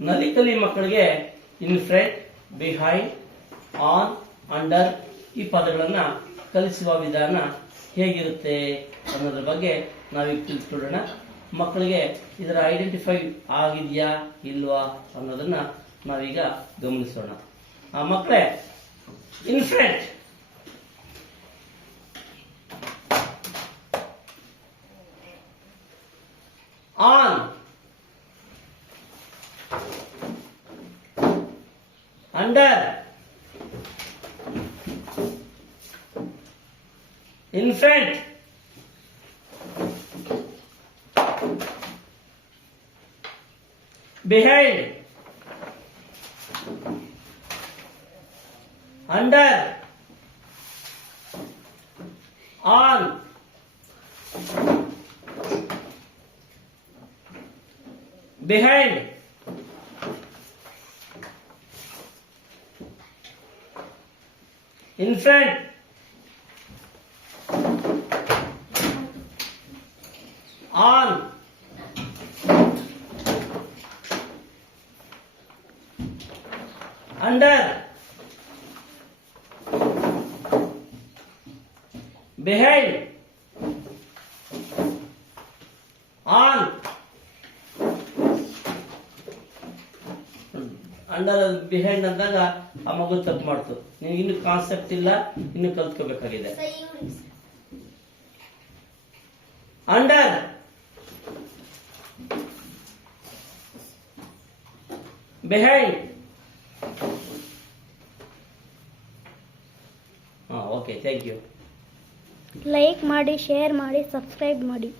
ನಲಿಕಲಿ ಮಕ್ಕಳಿಗೆ in front, behind, on, under ಈ ಪದಗಳನ್ನ ಕಲಿಸುವ ವಿಧಾನ ಹೇಗಿರುತ್ತೆ ಅನ್ನೋದ್ರ ಬಗ್ಗೆ ನಾವೀಗ ತಿಳ್ಕೊಳ್ಳೋಣ. ಮಕ್ಕಳಿಗೆ ಇದರ ಐಡೆಂಟಿಫೈ ಆಗಿದೆಯಾ ಇಲ್ವಾ ಅನ್ನೋದನ್ನ ನಾವೀಗ ಗಮನಿಸೋಣ. ಆ ಮಕ್ಕಳೇ, in front, on, under, in front, behind, under, on, behind, in front, on, under, behind, on, under behind ಅಂದಾಗ ಆ ಮಗು ತಪ್ಪು ಮಾಡ್ತು. ನಿನಗೆ ಇನ್ನು ಕಾನ್ಸೆಪ್ಟ್ ಇಲ್ಲ, ಇನ್ನು ಕಲ್ತ್ಕೋಬೇಕಾಗಿದೆ. Under, behind. Okay, thank you. Like ಮಾಡಿ, ಶೇರ್ ಮಾಡಿ, ಸಬ್ಸ್ಕ್ರೈಬ್ ಮಾಡಿ.